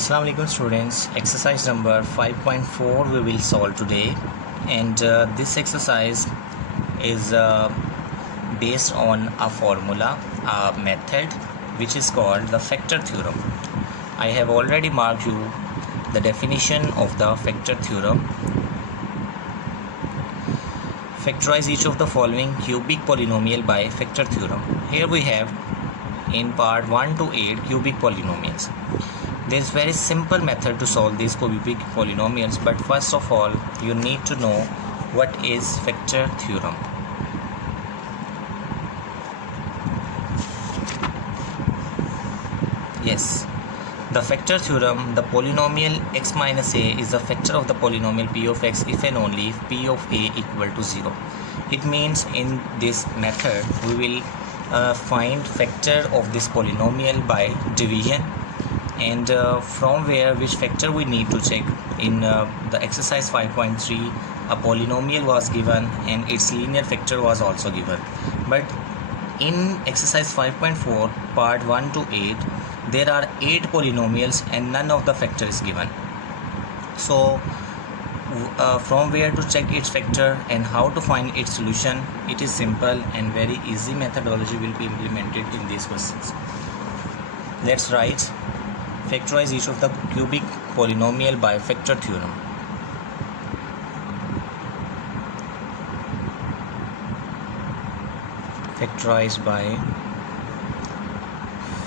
Assalamu alaikum students. Exercise number 5.4 we will solve today, and this exercise is based on a formula, a method which is called the factor theorem. I have already marked you the definition of the factor theorem. Factorize each of the following cubic polynomial by factor theorem. Here we have in part 1 to 8 cubic polynomials. There is very simple method to solve these cubic polynomials, but first of all you need to know what is factor theorem. Yes, the factor theorem, the polynomial x minus a is the factor of the polynomial p of x if and only if p of a equal to 0. It means in this method we will find factor of this polynomial by division, and from where which factor we need to check. In the exercise 5.3 a polynomial was given and its linear factor was also given, but in exercise 5.4 part 1 to 8 there are 8 polynomials and none of the factor is given. So from where to check its factor and how to find its solution, it is simple and very easy methodology will be implemented in these questions. Let's write. Factorize each of the cubic polynomial by factor theorem. Factorize by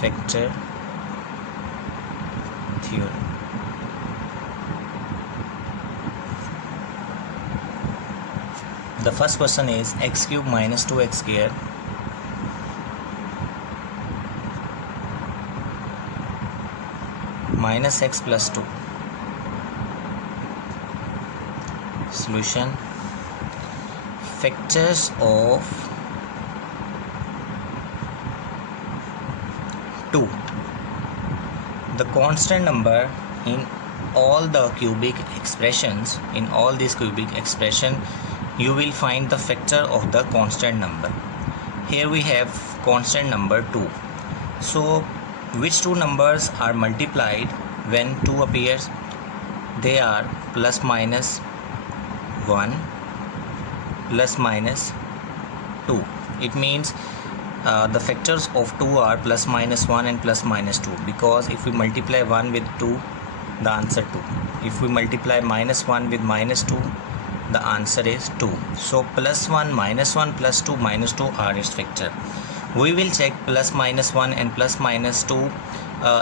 factor theorem. The first question is x cube minus 2x square minus x plus 2. Solution. Factors of 2. The constant number in all the cubic expressions, in all these cubic expression you will find the factor of the constant number. Here we have constant number 2. So which two numbers are multiplied when 2 appears? They are plus minus 1 plus minus 2. It means the factors of 2 are plus minus 1 and plus minus 2, because if we multiply 1 with 2 the answer 2. If we multiply minus 1 with minus 2 the answer is 2. So plus 1 plus 2 minus 2 are its factor. We will check plus minus 1 and plus minus 2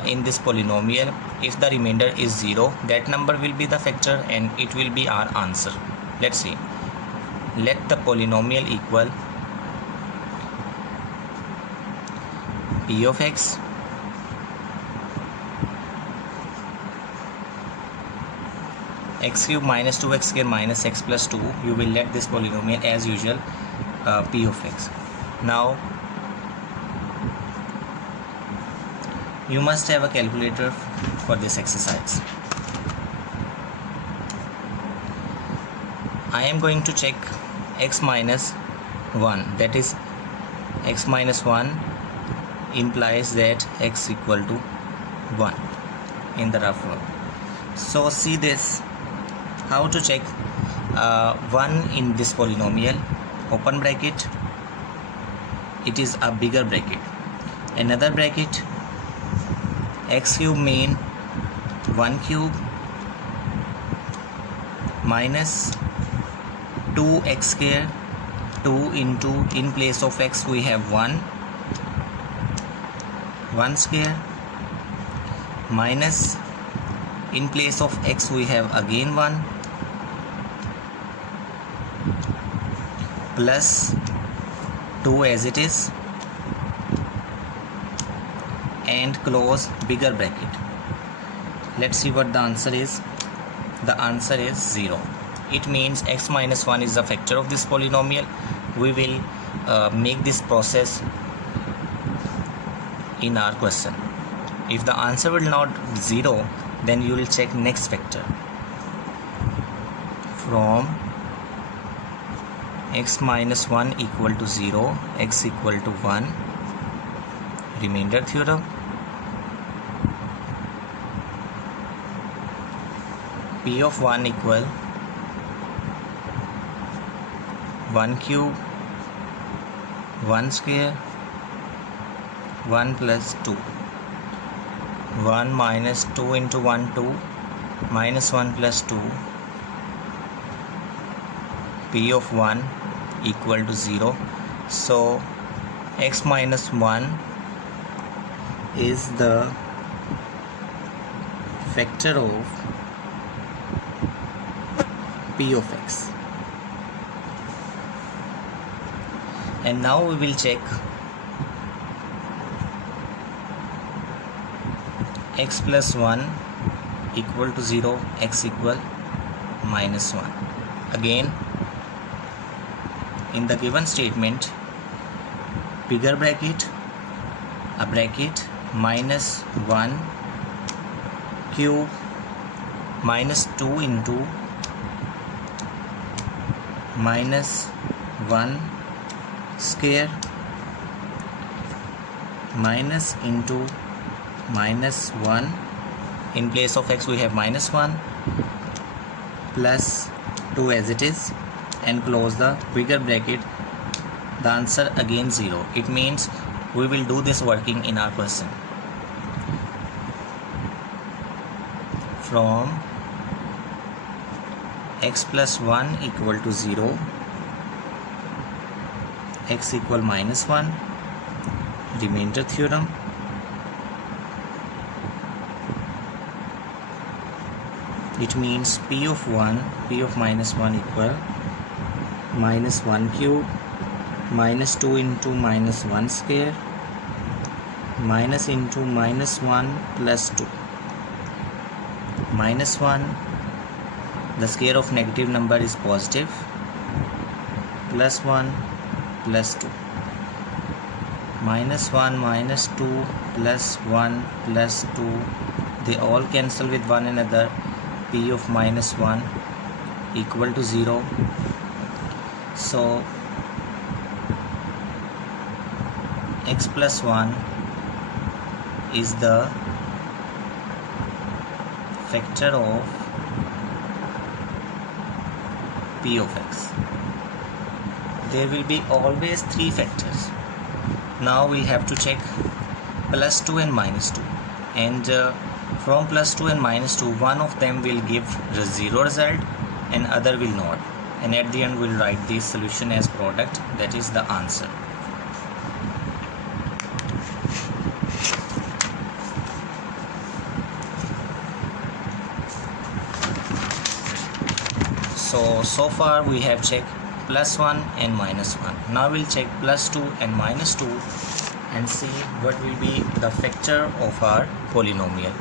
in this polynomial. If the remainder is 0, that number will be the factor and it will be our answer. Let's see. Let the polynomial equal p of x x cube minus 2x square minus x plus 2. You will let this polynomial as usual p of x. Now you must have a calculator for this exercise. I am going to check x minus 1, that is x minus 1 implies that x equal to 1 in the rough work. So see this, how to check 1 in this polynomial. Open bracket, it is a bigger bracket, another bracket, x cube mean 1 cube minus 2x square, 2 into, in place of x we have 1 square, minus, in place of x we have again 1, plus 2 as it is, and close bigger bracket. Let's see what the answer is. The answer is 0. It means x minus 1 is the factor of this polynomial. We will make this process in our question. If the answer will not 0, then you will check next factor. From x minus 1 equal to 0, x equal to 1, remainder theorem. P of 1 equal 1 cube 1 square 1 plus 2. 1 minus 2 into 1 2 minus 1 plus 2. P of 1 equal to 0. So x minus 1 is the factor of P of x. And now we will check x plus 1 equal to 0, x equal minus 1. Again, in the given statement, bigger bracket, a bracket, minus 1 cube minus 2 into minus 1 square minus into minus 1, in place of x we have minus 1, plus 2 as it is, and close the bigger bracket. The answer again 0. It means we will do this working in our question. From x plus 1 equal to 0, x equal minus 1, remainder theorem. It means P of minus 1 equal minus 1 cube minus 2 into minus 1 square minus into minus 1 plus 2. Minus 1, the square of negative number is positive, plus 1 plus 2. Minus 1 minus 2 plus 1 plus 2, they all cancel with one another. P of minus 1 equal to 0. So x plus 1 is the factor of P of x. There will be always 3 factors. Now we have to check plus 2 and minus 2, and from plus 2 and minus 2, one of them will give the 0 result and other will not, and at the end we'll write this solution as product, that is the answer. So far we have checked plus 1 and minus 1. Now we'll check plus 2 and minus 2 and see what will be the factor of our polynomial.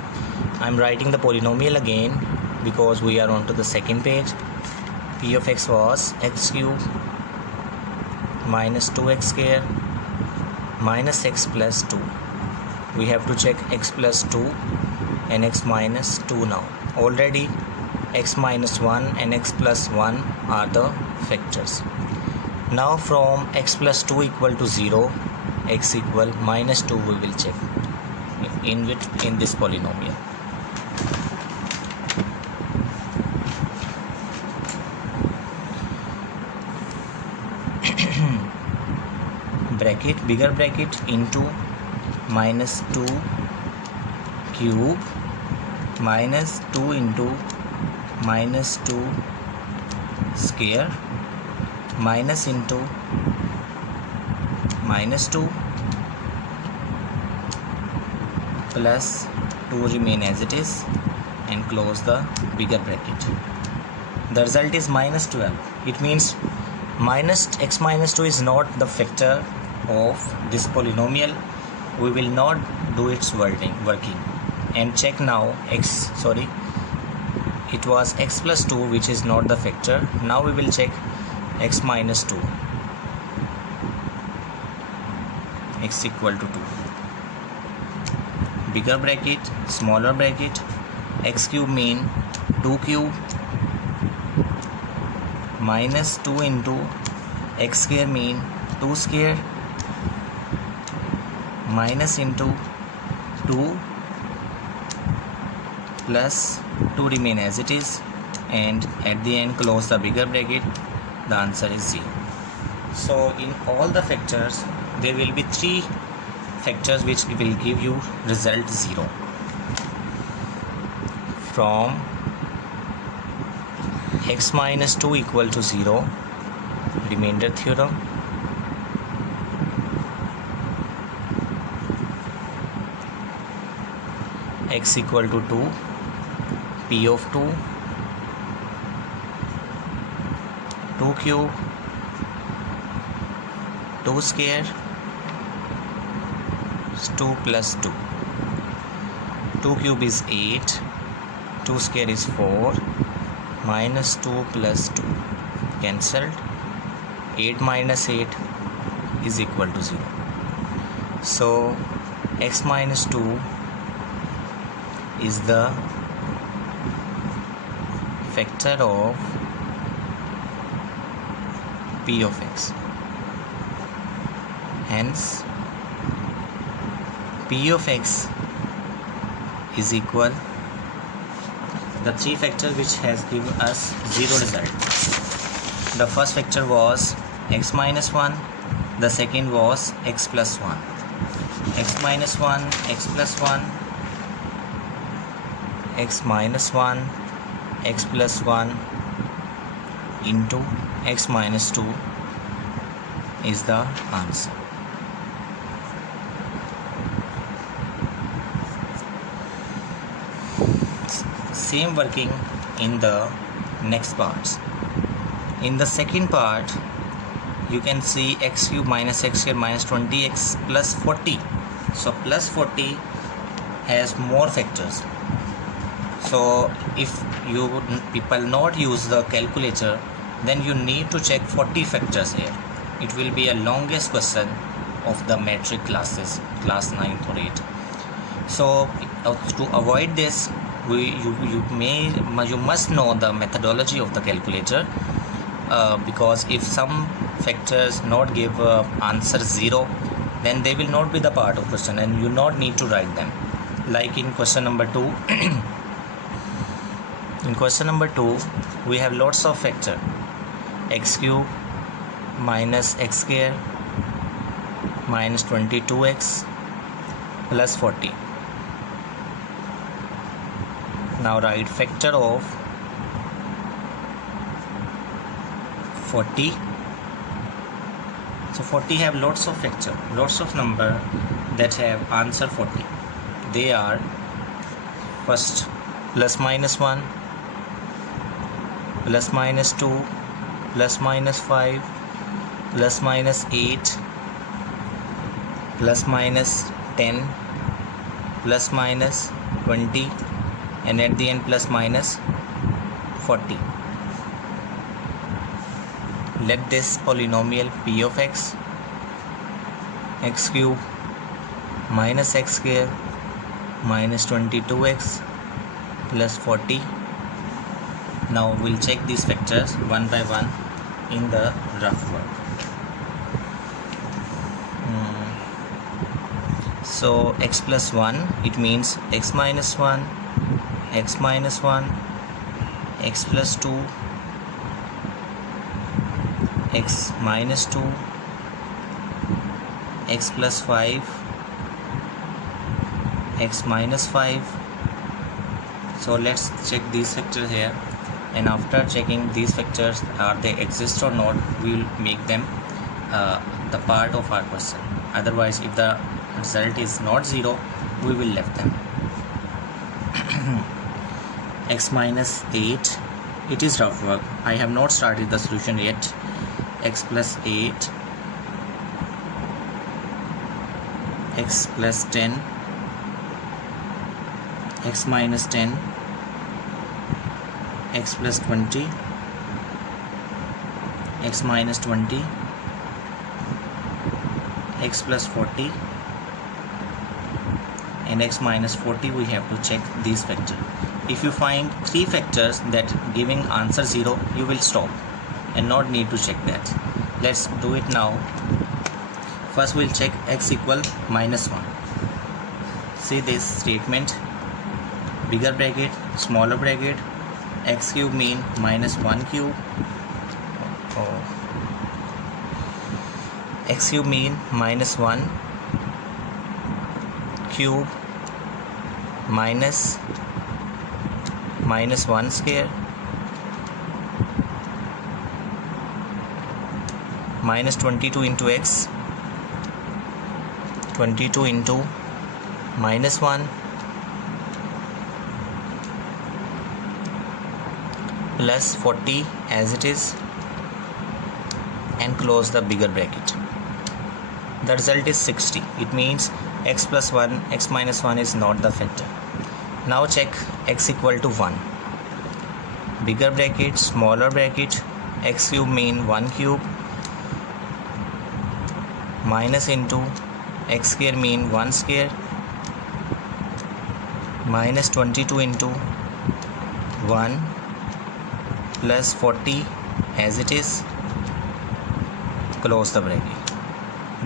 I'm writing the polynomial again because we are on to the second page. P of x was x cube minus 2x square minus x plus 2. We have to check x plus 2 and x minus 2 now. Already x minus 1 and x plus 1 are the factors. Now from x plus 2 equal to 0, x equal minus 2 we will check in this polynomial. Bracket, bigger bracket, into minus 2 cube minus 2 into minus 2 square minus into minus 2 plus 2 remain as it is, and close the bigger bracket. The result is minus 12. It means x minus 2 is not the factor of this polynomial. We will not do its working. And check now it was x plus 2 which is not the factor. Now we will check x minus 2, x equal to 2. Bigger bracket, smaller bracket, x cube mean 2 cube minus 2 into x square mean 2 square minus into 2 plus 2 remain as it is, and at the end close the bigger bracket, the answer is 0. So in all the factors there will be 3 factors which will give you result 0. From x minus 2 equal to 0, remainder theorem, x equal to 2, p of 2, 2 cube, 2 square, 2 plus 2. 2 cube is 8, 2 square is 4, minus 2 plus 2, cancelled. 8 minus 8 is equal to 0. So x minus 2 is the factor of p of x. Hence p of x is equal the 3 factors which has given us 0 result. The first factor was x minus 1, the second was x plus 1. X minus 1, x plus 1, x minus 1, x plus 1 into x minus 2 is the answer. Same working in the next parts. In the second part you can see x cube minus x square minus 20x plus 40. So plus 40 has more factors. So if you people not use the calculator, then you need to check 40 factors here. It will be a longest question of the metric classes, class 9th or 8th. So to avoid this, you must know the methodology of the calculator, because if some factors not give answer 0, then they will not be the part of question and you not need to write them. Like in question number 2. In question number 2 we have lots of factor: x cube minus x square minus 22x plus 40. Now write factor of 40. So 40 have lots of factor, lots of number that have answer 40. They are: first plus minus 1, plus minus 2, plus minus 5, plus minus 8, plus minus 10, plus minus 20, and at the end plus minus 40. Let this polynomial p of x, x cube minus x square minus 22x plus 40. Now we'll check these factors one by one in the rough work. So x plus 1, it means x minus 1, x minus 1, x plus 2, x minus 2, x plus 5, x minus 5. So let's check these factors here, and after checking these factors, are they exist or not, we will make them the part of our question. Otherwise, if the result is not 0, we will left them. X minus 8, it is rough work. I have not started the solution yet. X plus 8, x plus 10, x minus 10, x plus 20, x minus 20, x plus 40, and x minus 40. We have to check these factors. If you find 3 factors that giving answer 0, you will stop and not need to check that. Let's do it now. First we'll check x equal minus 1. See this statement: bigger bracket, smaller bracket, x cube mean minus 1 cube, x cube mean minus 1 cube minus 1 square minus 22 into x, 22 into minus 1 plus 40 as it is, and close the bigger bracket. The result is 60. It means x plus 1, x minus 1 is not the factor. Now check x equal to 1. Bigger bracket, smaller bracket, x cube mean 1 cube minus into x square mean 1 square minus 22 into 1 plus 40 as it is, close the bracket.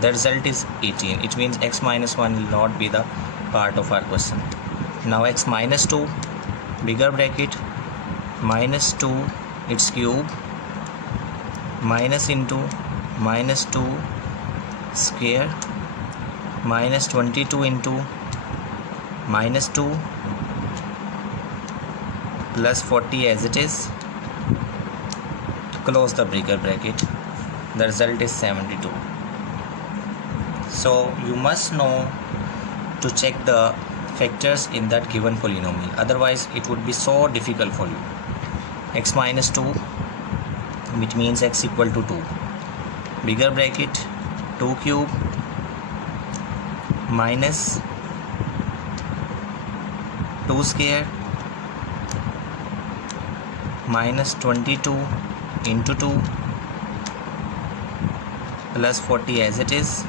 The result is 18. It means x minus 1 will not be the part of our question. Now x minus 2, bigger bracket, minus 2 its cube minus into minus 2 square minus 22 into minus 2 plus 40 as it is, close the bigger bracket. The result is 72. So you must know to check the factors in that given polynomial, otherwise it would be so difficult for you. X minus 2, which means x equal to 2, bigger bracket, 2 cube minus 2 square minus 22 into 2 plus 40 as it is,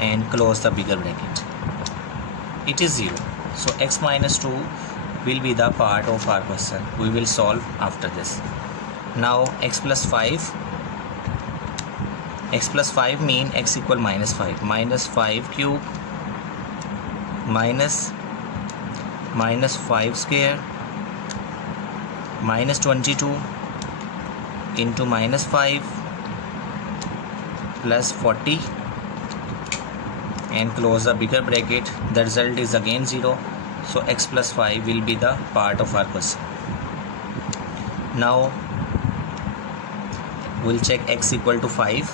and close the bigger bracket. It is 0. So x minus 2 will be the part of our question. We will solve after this. Now x plus 5. X plus 5 mean x equal minus 5. Minus 5 cube minus 5 square minus 22 into minus 5 plus 40, and close the bigger bracket. The result is again 0. So x plus 5 will be the part of our question. Now we'll check x equal to 5.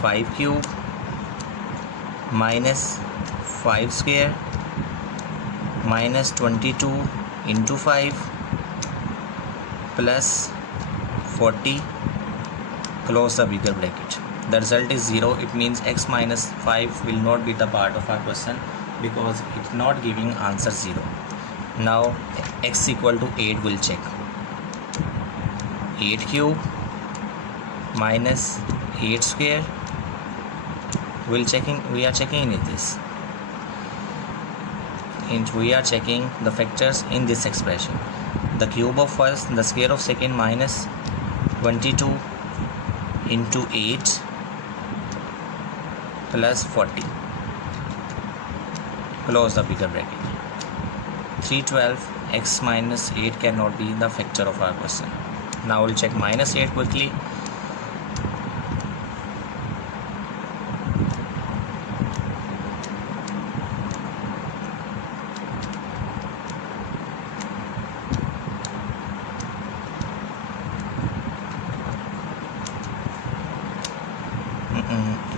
5 cube minus 5 square minus 22 into 5 plus 40, close the bigger bracket. The result is 0. It means x minus 5 will not be the part of our question because it's not giving answer 0. Now x equal to 8 will check. 8 cube minus 8 square. We are checking this. And we are checking the factors in this expression. The cube of first, the square of second minus 22 into 8 plus 40. Close the bigger bracket. 312. X minus 8 cannot be the factor of our question. Now we'll check minus 8 quickly.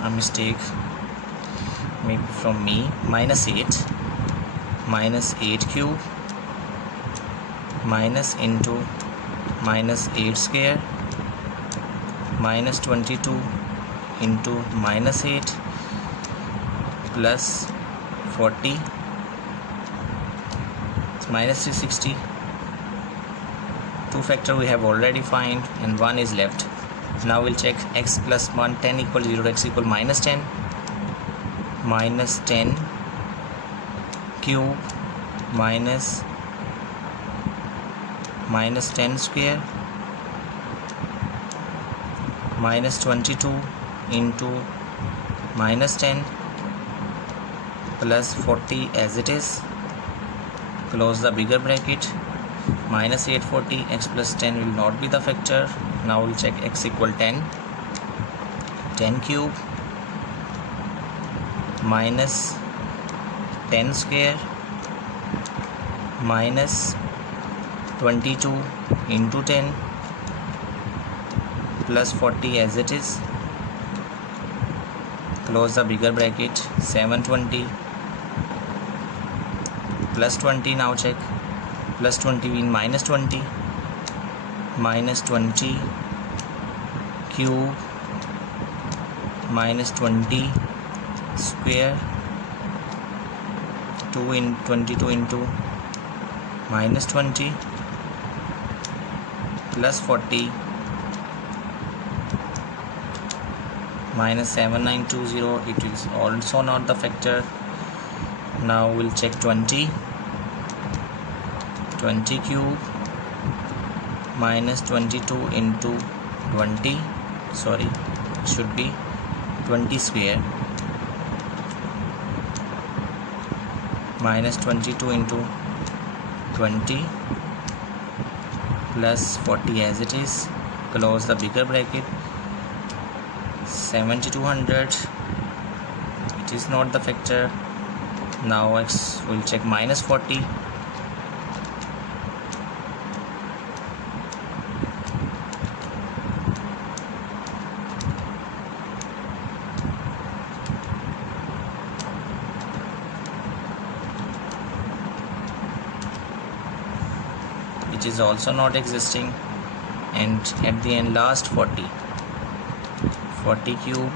A mistake maybe from me. Minus 8 cube minus into minus 8 square minus 22 into minus 8 plus 40. It's minus 360. 2 factor we have already find and 1 is left. Now we'll check x plus 1, 10 equal 0, x equal minus 10. Minus 10 cube minus 10 square minus 22 into minus 10 plus 40 as it is. Close the bigger bracket. minus 840, x plus 10 will not be the factor. Now we'll check x equal 10, 10 cube minus 10 square minus 22 into 10 plus 40 as it is, close the bigger bracket, 720 plus 20. Now check, plus 20 in minus 20, minus 20 cube minus 20 square, 2 in 22 into minus 20 plus 40 minus 7920. It is also not the factor. Now we'll check 20 cube minus 22 into 20, sorry, it should be 20 square minus 22 into 20 plus 40 as it is, close the bigger bracket, 7200. It is not the factor. Now x will check minus 40, which is also not existing, and at the end last 40 cube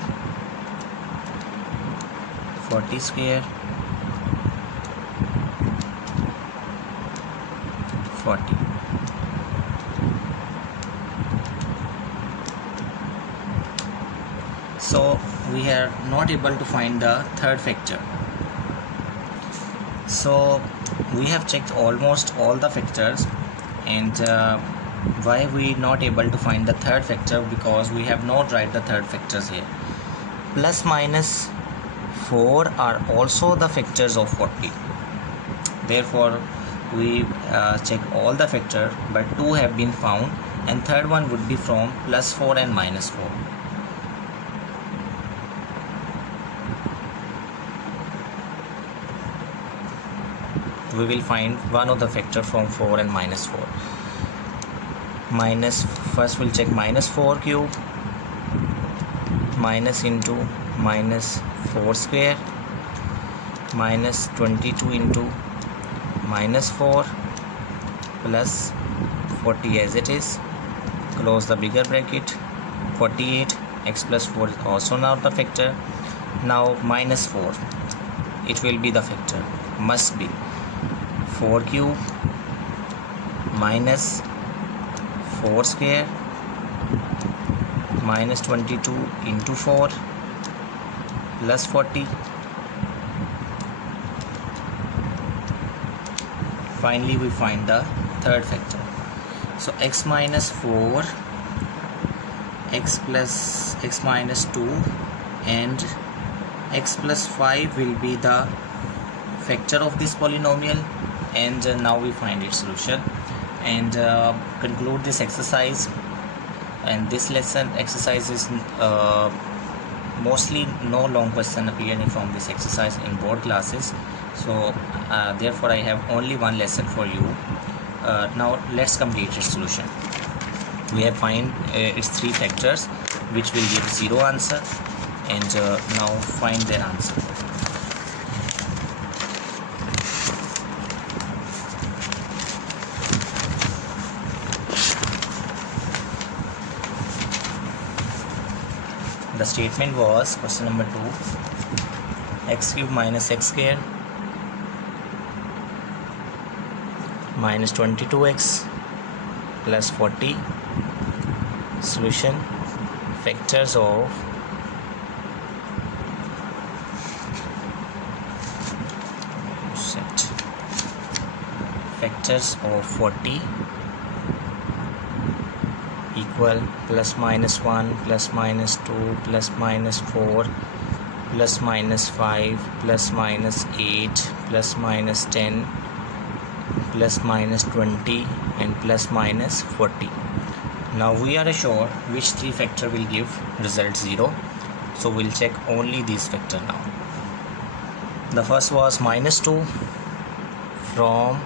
40 square 40. So we are not able to find the third factor. So we have checked almost all the factors, and why we not able to find the third factor? Because we have not write the third factors here. Plus minus 4 are also the factors of 40. Therefore we check all the factor, but 2 have been found, and third one would be from plus 4 and minus 4. We will find one of the factor from 4 and minus 4. Minus, first we'll check minus 4 cube minus into minus 4 square minus 22 into minus 4 plus 40 as it is, close the bigger bracket, 48. X plus 4 is also not the factor. Now minus 4, it will be the factor, must be 4 cube minus 4 square minus 22 into 4 plus 40. Finally we find the third factor. So x minus 4, x minus 2 and x plus 5 will be the factor of this polynomial, and now we find its solution and conclude this exercise. And this lesson exercise is mostly no long question appearing from this exercise in board classes, so therefore I have only one lesson for you. Now let's complete its solution. We have find its three factors which will give 0 answer, and now find their answer. The statement was, question number 2, x cube minus x square minus 22x plus 40. Solution: factors of factors of 40 equal plus minus 1 plus minus 2 plus minus 4 plus minus 5 plus minus 8 plus minus 10 plus minus 20 and plus minus 40. Now we are sure which three factor will give result 0, so we'll check only these factor now. The first was minus 2. From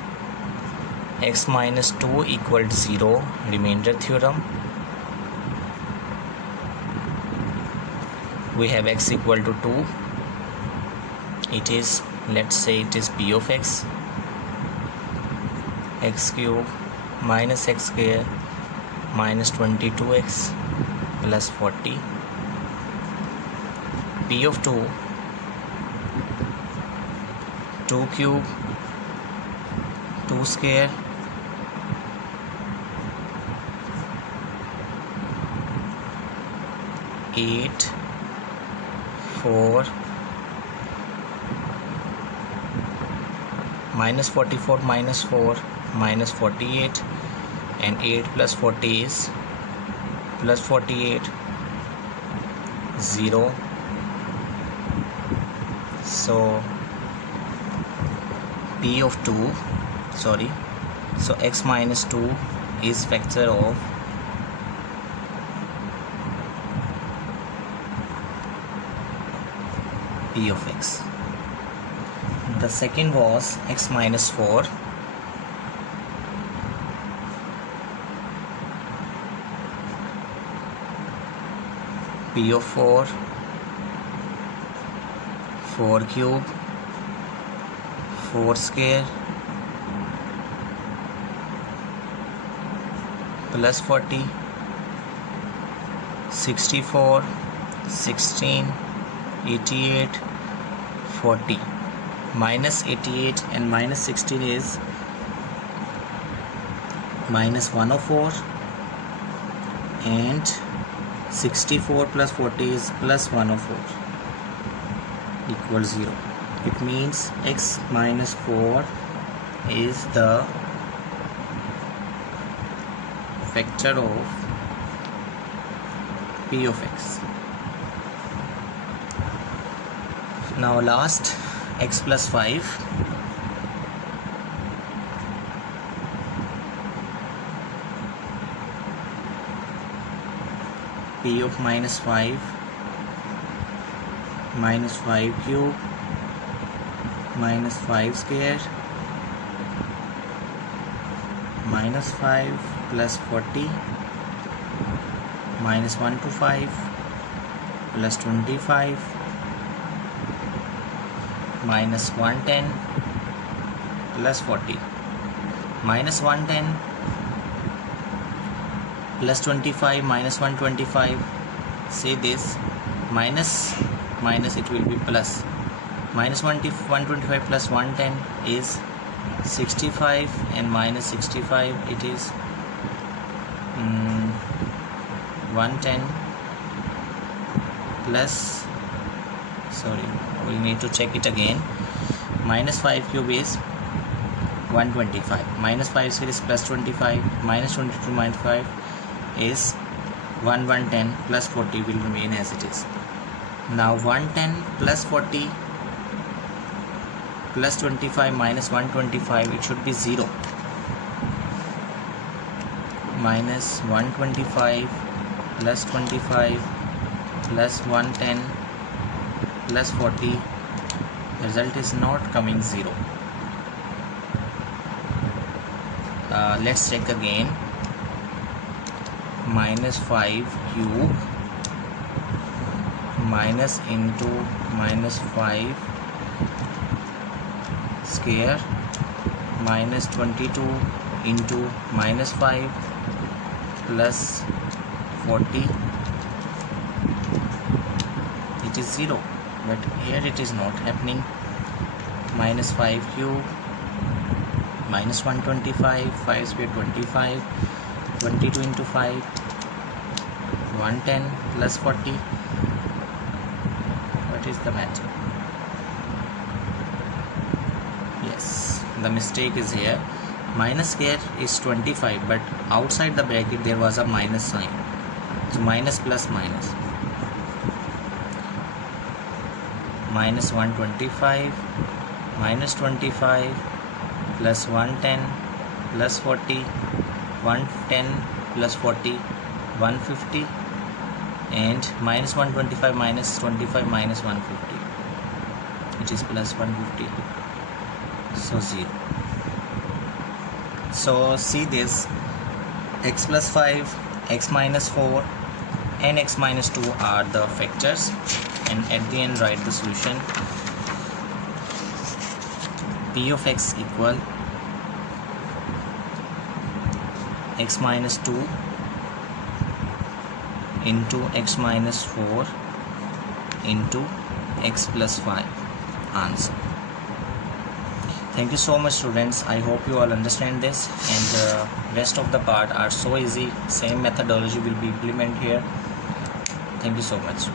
x minus 2 equal to 0, remainder theorem, we have x equal to 2. It is, let's say it is p of x cube minus x square minus 22x plus 40. P of 2 cube 2 square eight 4 minus 44 minus 4 minus 48, and 8 plus 40 is plus 48 0. So p of 2 so x minus 2 is factor of p of x. The second was x minus 4. P of 4 cube 4 square plus 40 64 16 88 40. Minus 88 and minus 16 is minus 104, and 64 plus 40 is plus 104 equals 0. It means x minus 4 is the factor of p of x. Now last, x plus 5. P of minus 5 minus 5 cube minus 5 square minus 5 plus 40 minus 1 to 5 plus 25 minus 110 plus 40 minus 110 plus 25 minus 125. Say this minus it will be plus. Minus 125 plus 110 is 65, and minus 65 it is 110 plus, we need to check it again. Minus 5 cube is 125, minus 5 square is plus 25, minus 22 minus 5 is 110 plus 40 will remain as it is. Now 110 plus 40 plus 25 minus 125, it should be 0. Minus 125 plus 25 plus 110 plus 40, result is not coming 0. Let's check again. Minus 5 cube minus into minus 5 square minus 22 into minus 5 plus 40, it is 0, but here it is not happening. Minus 5 cube minus 125, 5 square 25, 22 into 5, 110 plus 40. What is the matter? Yes, the mistake is here. Minus here is 25, but outside the bracket there was a minus sign. So minus plus minus. Minus 125 minus 25 plus 110 plus 40, 110 plus 40, 150, and minus 125 minus 25 minus 150, which is plus 150, so 0. So see this, x plus 5, x minus 4 and x minus 2 are the factors, and at the end write the solution. P of x equal x minus 2 into x minus 4 into x plus 5. Answer. Thank you so much, students. I hope you all understand this, and the rest of the part are so easy. Same methodology will be implemented here. Thank you so much.